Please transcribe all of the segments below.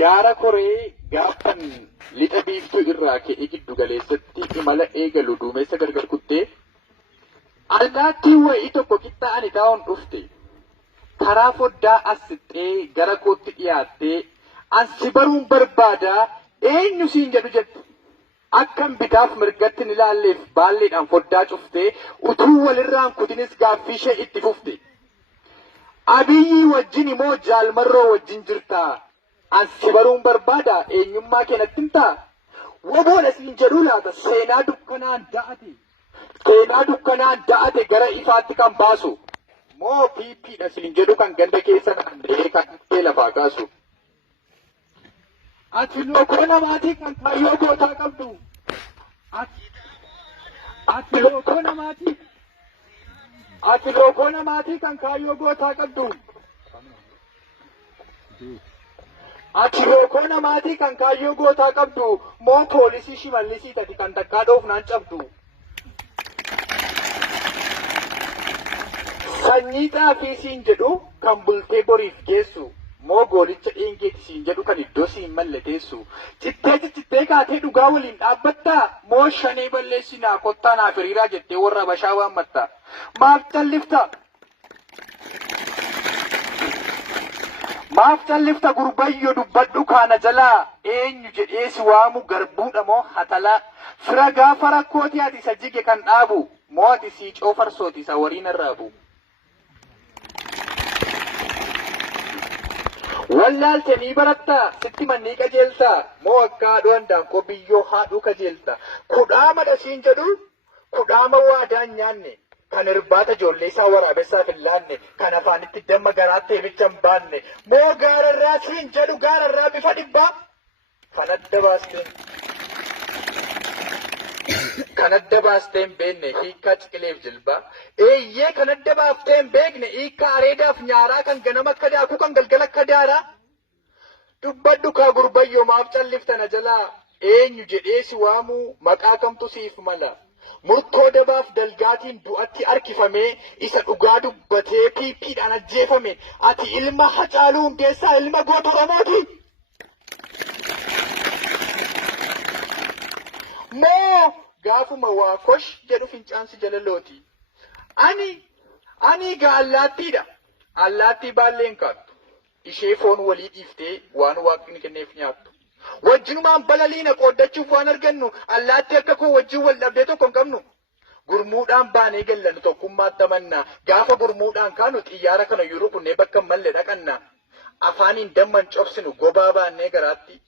Gaara koree gaafan lixa biiftuu irraa ka'ee giddu galeessatti imala eegalu duumessa gargar kuttee allaattii wayii tokko qixxaa'anii taa'uun dhufte. Karaa foddaa as siqxee gara kootti dhiyaattee ansi baruun barbaadaa eenyu siin jedhu jette. Akkam bitaaf mirgatti ni ilaalleef baalleedhaan foddaa cuftee utuu walirraan kutinis gaaffii ishee itti fufte. Abiyyii wajjin immoo jaalmarroo wajjin jirtaa? Ansi baruun barbaada eenyummaa keenatti himtaa? Woboon siin jedhu laata seenaa dukkanaan da'ate. Seenaa dukkanaan da'ate gara ifaatti kan baasu. Moo piippiidha siin jedhu kan ganda keessa naanna'ee kan ittee lafaa kaasu. Ati lookoo namaatii kan kaayyoo gootaa qabdu. Ati lookoo namaatii. Ati lookoo namaatii kan kaayyoo gootaa qabdu. Ati lookoo namaatii kan kaayyoo gootaa qabdu. Moo poolisii shimallisii tati kan takkaa dhoofnaan cabdu. Sanyii xaafii siin jedhu kan bultee boriif geessu. Moo goolicha dheengeeti siin jedhu kan iddoo siin mallateessu. Cittee kaatee dhugaa waliin dhaabbattaa? Moo shanee balleessinaa kottaa naaf hiriiraa jettee warra bashaa waammattaa? Maaf callifta? Maaf callifta gurbayyoo dubbadhu kaana jalaa? Eenyu jedhee si waamu garbuudha moo hatalaa? Fira gaafa rakkooti ati isa jige kan dhaabu? Moo ati sii coofarsooti isa wariin arraabu? Wallaalte ni barattaa? Sitti mannii qajeeltaa? Moo akka haadhu handaanqoo biyyoo haadhuu kajeelta? Kudhaama dhasiin jedhu kudhaama waadaan nyaanne. Kan irbaata ijoollee isaa waraabessaaf hin laanne. Kan afaanitti damma garaatti eebicha hin baanne. Moo gaararraa siin jedhu gaararraa bifa dhibbaa? Kan adda baasteen. Kan adda baasteen beekne hiikkaa ciqileef jilbaa. Eeyyee kan adda baafteen beekne hiikkaa areedaaf nyaaraa kan ganama akka daakuu kan galgala akka daaraa. Dubbadhu kaa gurbayyoo maaf calliftana jalaa? Eenyu jedhee si waamuu maqaa kamtu siif mala? Murtoo dabaaf dalgaatiin du'atti harkifamee isa dhugaa dubbatee piippiidhaan ajjeefame. Ati ilma Hacaaluu Hundeessaa ilma goota Oromooti? Moo gaafuma waa kosh jedhu fincaansi jalalooti. Ani gaa allaattiidha. Allaattii baalleen kaattu. Ishee foon walii dhiiftee waan waaqni kenneef nyaattu. Wajjinumaan balaliina qooddachuuf waan argannu allaattii akka koo wajjin wal dhabdee tokko hin qabnu. Gurmuudhaan baanee gallannu tokkummaatti amannaa. Gaafa gurmuudhaan kaanu xiyyaara kana yeroo kunnee bakka malle dhaqanna. Afaaniin damman cobsinu gobaa baannee garaatti.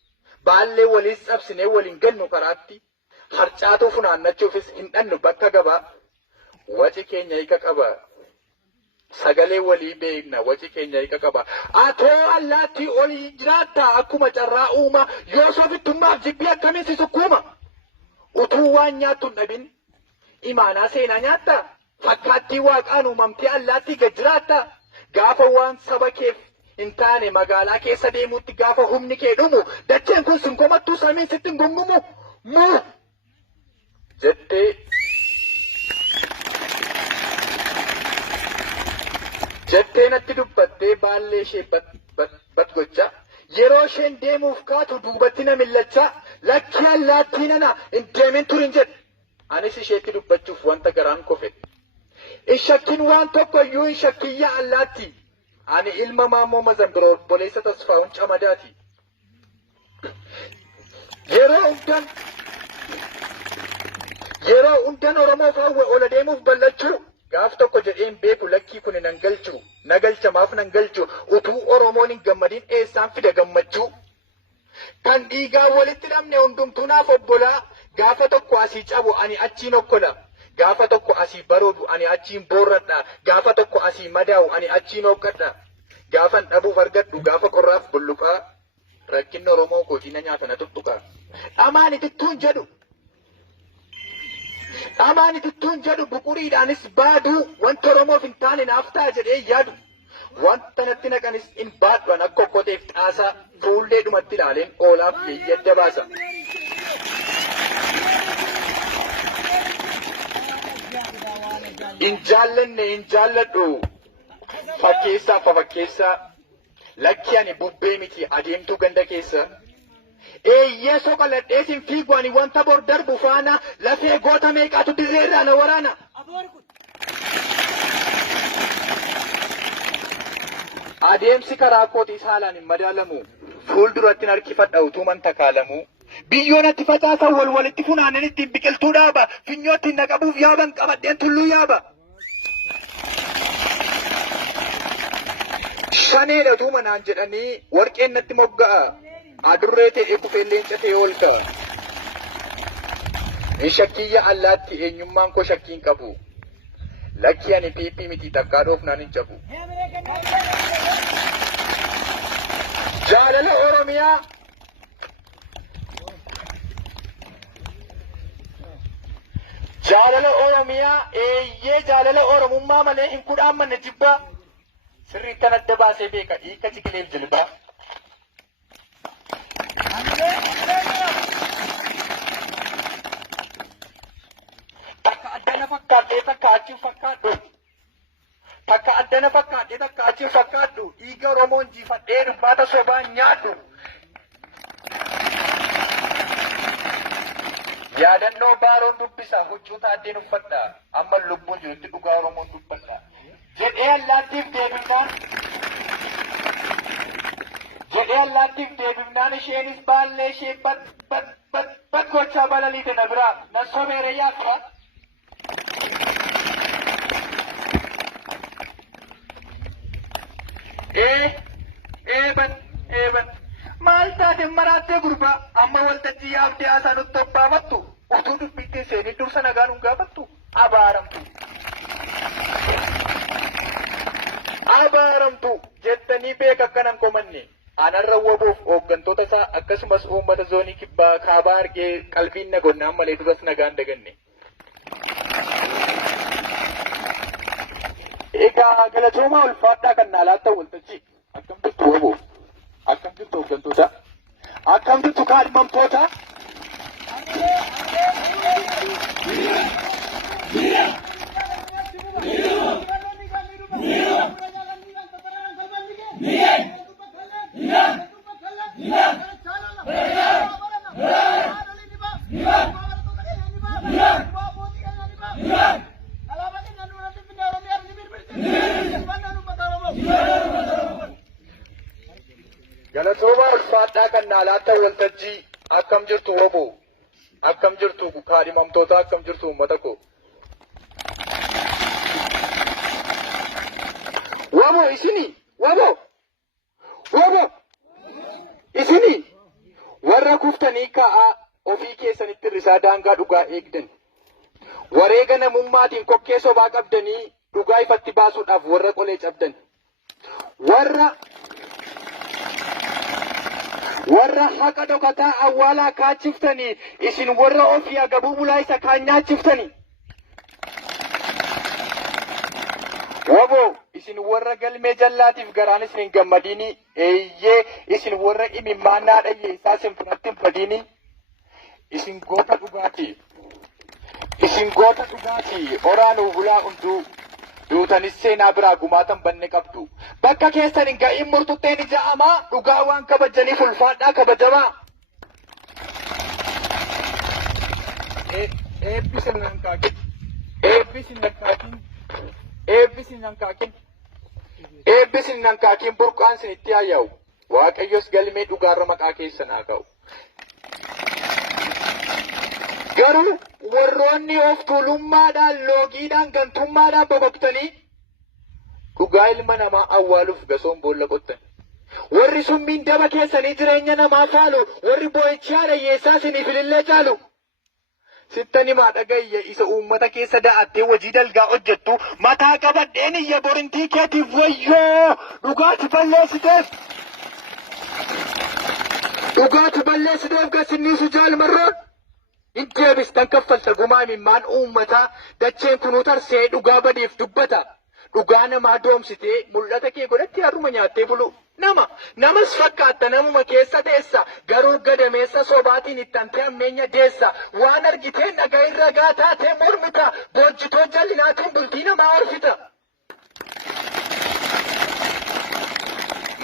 Baallee waliis cabsinee waliin gannu karaatti. Harcaatuu funaannachuufis hin dhannu bakka gabaa. Waci keenya hiika qaba. Sagalee walii beekna waci keenya hiika qaba. Atoo allaattii olii jiraattaa akkuma carraa uuma. Yoo soofittummaaf jibbii akkamiin si sukkuuma? Utuu waan nyaattu hin dhabin. Imaanaa seenaa nyaattaa? Fakkaattii waaqaan uumamtee allaattii gad jiraattaa? Gaafa waan saba keef hin taane magaalaa keessa deemuutti gaafa humni kee dhumu dacheen kun sinkomattuu samiin sitti hin gungumu. Muu jettee natti dubbattee baallee ishee bat gochaa. Yeroo isheen deemuuf kaatu duubatti na millachaa. Lakkii allaattii nana hin deemin turin jedhe. Anis isheetti dubbachuuf wanta garaan kofe. Ishakkiin waan tokko iyyuu hin shakkiyyaa allaattii. Ani ilma Maammoo Mazambiroo obboleessa Tasfaa'uun Camadaati. Yeroo hundan Oromoof hawwe ola deemuuf ballachuu. Gaaf tokko jedheen beeku lakkii kun nan galchu. Na galchamaaf nan galchu. Utuu Oromoon hin gammadin eessaan fida gammachuu. Kan dhiigaa walitti dhabne hundumtuu naaf obbolaa. Gaafa tokko asii cabu ani achiin okkola. Gaafa tokko asii baroodu ani achiin boorradha. Gaafa tokko asii madaa'u ani achiin hooqqadha. Gaafan dhabuuf argadhu gaafa qorraaf bulluqaa. Rakkinni Oromoo kootii na nyaata na tuttuqaa. Dhamaan itittuun jedhu. Dhamaan itittuun jedhu buquriidhaanis baaduu wanta Oromoof hin taane naaf ta'a jedhee yaadu. Wanta natti naqanis hin baadhuan akka okkoteef xaasaa fuullee dhumatti ilaaleen oolaaf yeeyyadda baasa. Hin jaallanne hin jaalladhu. Fakkeessaa fa fakkeessaa. Lakki ani bubbee miti adeemtuu ganda keessa. Eeyyee soqaladhee sin fiigu ani wanta bor darbu faana lafee goota meeqaatu dirreerraa na waraana. Adeemsi karaa kootii saalaan hin madaalamu. Fuulduratti harkifadha utuu man takaalamu. Biyyoon atti facaasan walitti funaanan ittiin biqiltuu dhaaba. Finyoo ittiin naqabuuf yaaban qabadheen tulluu yaaba. Shaneedha utuu manaan jedhanii warqeen natti mogga'a. Adurree ta'ee kufee leenca ta'ee ol ka'a. Shakkiyya allaatti eenyummaan koo shakkiin qabu. Lakki ani piippii miti takkaa dhoofnaan hin cabu. Jaalala Oromiyaa. Jaalala Oromiyaa eeyyee jaalala Oromummaa malee hin kudhaan manna jibbaa. Sirriittan adda baasee beeka hiika jigileef jilbaa. Takka addana fakkaatee takka achiin fakkaadhu. Takka addana fakkaatee takka achiin fakkaadhu. Dhiiga Oromoon jiifadhee dubbaata sobaan nyaadhu. Yaadannoo baaroon dubbisa huccuu taaddeen uffadha. Amma lubbuun jirutti dhugaa Oromoon dubbadha. Jedhee allaattiif deebifnaan isheenis baallee ishee bat gochaa balaliite na biraa na sobeere yaafra. Eeban maal taate maraattee gurbaa amma waltajjii yaaftee haasaan nutti obbaafattu utuu dubbittiin seenii dursa nagaan hin gaafattu abaaramtu jettanii beeka akkanan komanne anarra wabuuf hooggantoota isaa akkasumas uummata zoonii kibbaa kaabaa argee qalbiin nagonnaan malee duras nagaan daganne. Egaa galatoomaa ulfaadhaa kan naalaatti waltajjii akkam jirtu wabuuf akkam jirtu hooggantoota akkam jirtu kaadhimamtoota. Galatoomaa ulfaadhaa kan naalaatti waltajjii akkam jirtu waboo akkam jirtu kaadhimamtoota akkam jirtu uummata koo. Waboo isinii warra kuftanii ka'aa ofii keessanitti risaa daangaa dhugaa eegdan. Wareega namummaatiin kokkee sobaa qabdanii dhugaa ifatti baasuudhaaf warra qolee cabdan. Warra haqa dhokataa awwaalaa kaachiftanii isin warra ofii agabuu bulaa isa kaan nyaachiftanii. Waboo isin warra galmee jallaatiif garaanis hin gammadini. Eeyyee isin warra imimmaannaa dhayyeessaa sinfinatti hin badini. Isin goota dhugaatii. Oraanuu bulaa hunduu. Duutanis seenaa biraa gumaatan banne qabdu. Bakka keessan hin ga'iin murtutteen ija'amaa dhugaa waan kabajaniif ulfaadhaa kabajamaa. Eebbisin hankaakin burqaan sinitti hayya'u. Waaqayyos galmee dhugaarra maqaa keessan haa ka'u. Garuu warroonni of tuulummaadhaan loogiidhaan gantummaadhaan boboktanii dhugaa ilma namaa awwaaluuf gasoon boolla qottan. Warri summiin daba keessanii jireenya namaa faalu warri boo'ichaa dhayyeessaa isiniif ilillee caalu. Sittani maa dhagayya isa uummata keessa da'attee hojii dalgaa hojjettu mataa qabadheen iyya borintii keetiif wayyoo dhugaati balleessiteef gasinniisu jaalmarroon. Indeebistan kaffalta gumaa imimmaan uummataa dacheen kunuu tarsee dhugaa badiif dubbata. Dhugaa namaa doomsitee mul'ata kee godhatti harruma nyaattee bulu. Namas fakkaatta namuma keessa teessa garuu gadameessa sobaatiin ittantee ammeenya deessa. Waan argiteen dhagaa irra gaa taatee mormita. Boojjitoo jallinaatiin bultii namaa orfita.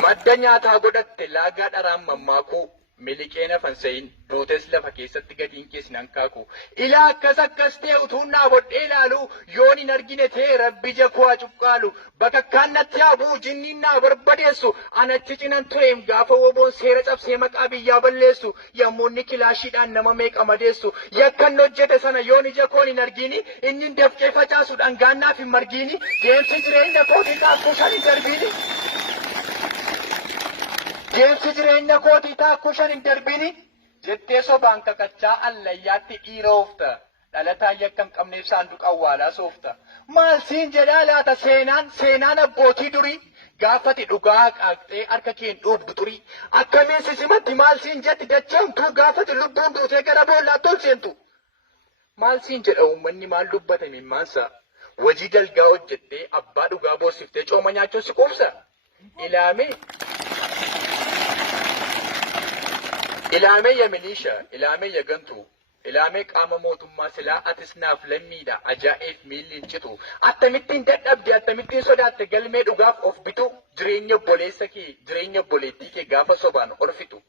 Madda nyaataa godhatte laagaa dharaan mammaakuu miliqeen hafan sayin bootes lafa keessatti gadiin keessi nan kaaku. Ilaa akkas ta'e utuun naa bodhee ilaalu yoon hin argine ta'e rabbi jakoo cuqqaalu. Bakakkaan natti haabuu jinniin naa barbadeessu. Anachi cinan tureem gaafa woboon seera cabsee maqaa biyyaa balleessu. Yommuunni kilaashiidhaan nama meeqa madeessu. Yakkan hojjete sana yoon ija koon hin argini inni dafqee facaasu dhangaannaaf hin margini. Deemsi jireenya kootii taakkuu shan hin darbini. Deemsi jireenya kootii taakkuu shan hin darbini. Jettee sobaan kakachaa allayyaatti dhiira oofta. Dhalataan yakka hin qabneef saanduqa awwaalaa soofta. Maal siin jedhaa laata seenaan abbootii durii. Gaafati dhugaa qaaqxee harka keen dhuubdu turii. Akkamiin sisimatti maal siin jetti dachaamtuu gaafati lubbuun duutee gara boollaatti ol seentu. Maal siin jedha uummanni maal dubbata mimmaansa. Wajii dalgaa hojjettee abbaa dhugaa boorsiftee cooma nyaachuun si quubsa. Ilaamee ya miliisha, ilaamee ya gantu, ilaamee qaama mootummaa silaa atis naaf lammiidha ajaa'eef miilli hin citu. Akkamittiin dadhabde, akkamittiin sodaatte galmee dhugaaf of bitu, jireenya obboleessa kee, jireenya obboleettii kee gaafa sobaan orfitu.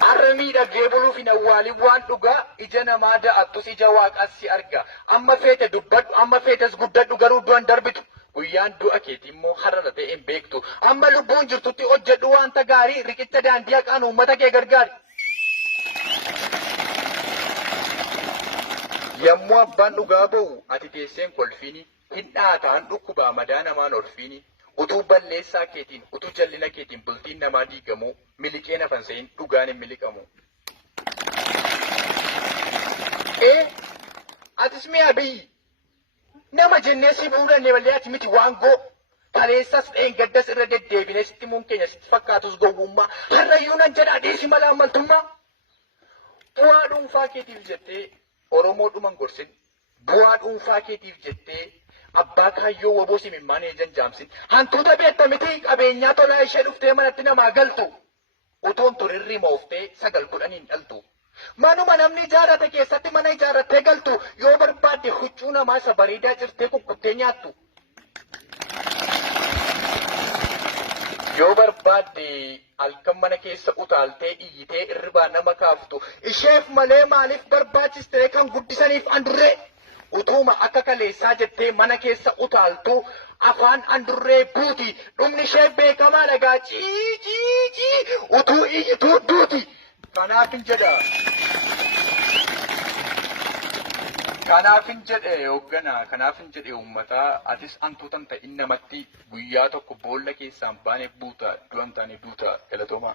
Har'a miidhagee buluuf hin awwaalin waan dhugaa ija namaa da'attus ija waaqaas si arga. Amma feete dubbadhu, amma feetes guddadhu garuu du'an darbitu. Guyyaan du'a keetii immoo har'a ta'e hin beektu. Amma lubbuun jirtutti hojjedhu wanta gaarii riqicha daandii haqaan uummata kee gargaari. Yommuu abbaan dhugaa ba'u ati teesseen kolfiini hin dhaataan dhukkubaa madaa namaan orfiini. Utuu balleessaa keetiin utuu jallina keetiin bultiin namaa diigamu miliqeen hafan sayin dhugaan hin miliqamu. Atis mi'a biyyi. Nama jennee si fuudhannee malee ati miti waangoo. Kaleessas dheengaddas irra deddeebinee sitti muun keenya sitti fakkaatus gowwummaa. Harrayyuu nan jedhaa dhiisi mala ammaltummaa. Bu'aa dhuunfaa keetiif jettee Oromoo dhuman gorsin. Bu'aa dhuunfaa keetiif jettee abbaa kaayyoo woboo simimmaan eejan jaamsin. Hantuuta beekta miti qabeenyaa tolaa ishee dhuftee manatti namaa galtu. Utuun turirri mooftee 9-10 dhaltu. Manuma namni ijaarrate keessatti mana ijaarrattee galtu yoo barbaadde huccuu namaa isa bareedaa jirtee kukkuttee nyaattu. Yoo barbaadde halkan mana keessa utaaltee iyyitee irribaa nama kaaftu. Isheef malee maaliif barbaachistee kan guddisaniif andurree. Utuma akka kaleessaa jettee mana keessa utaaltu afaan andurree buuti. Dhumni ishee beekamaa dhagaa cii utuu iyyituu duuti. Kanaafin jedhe hoogganaa, kanaafin jedhe uummataa atis hantuutan ta'in namatti guyyaa tokko boolla keessaan baane buuta du'an taane duuta galatoomaa.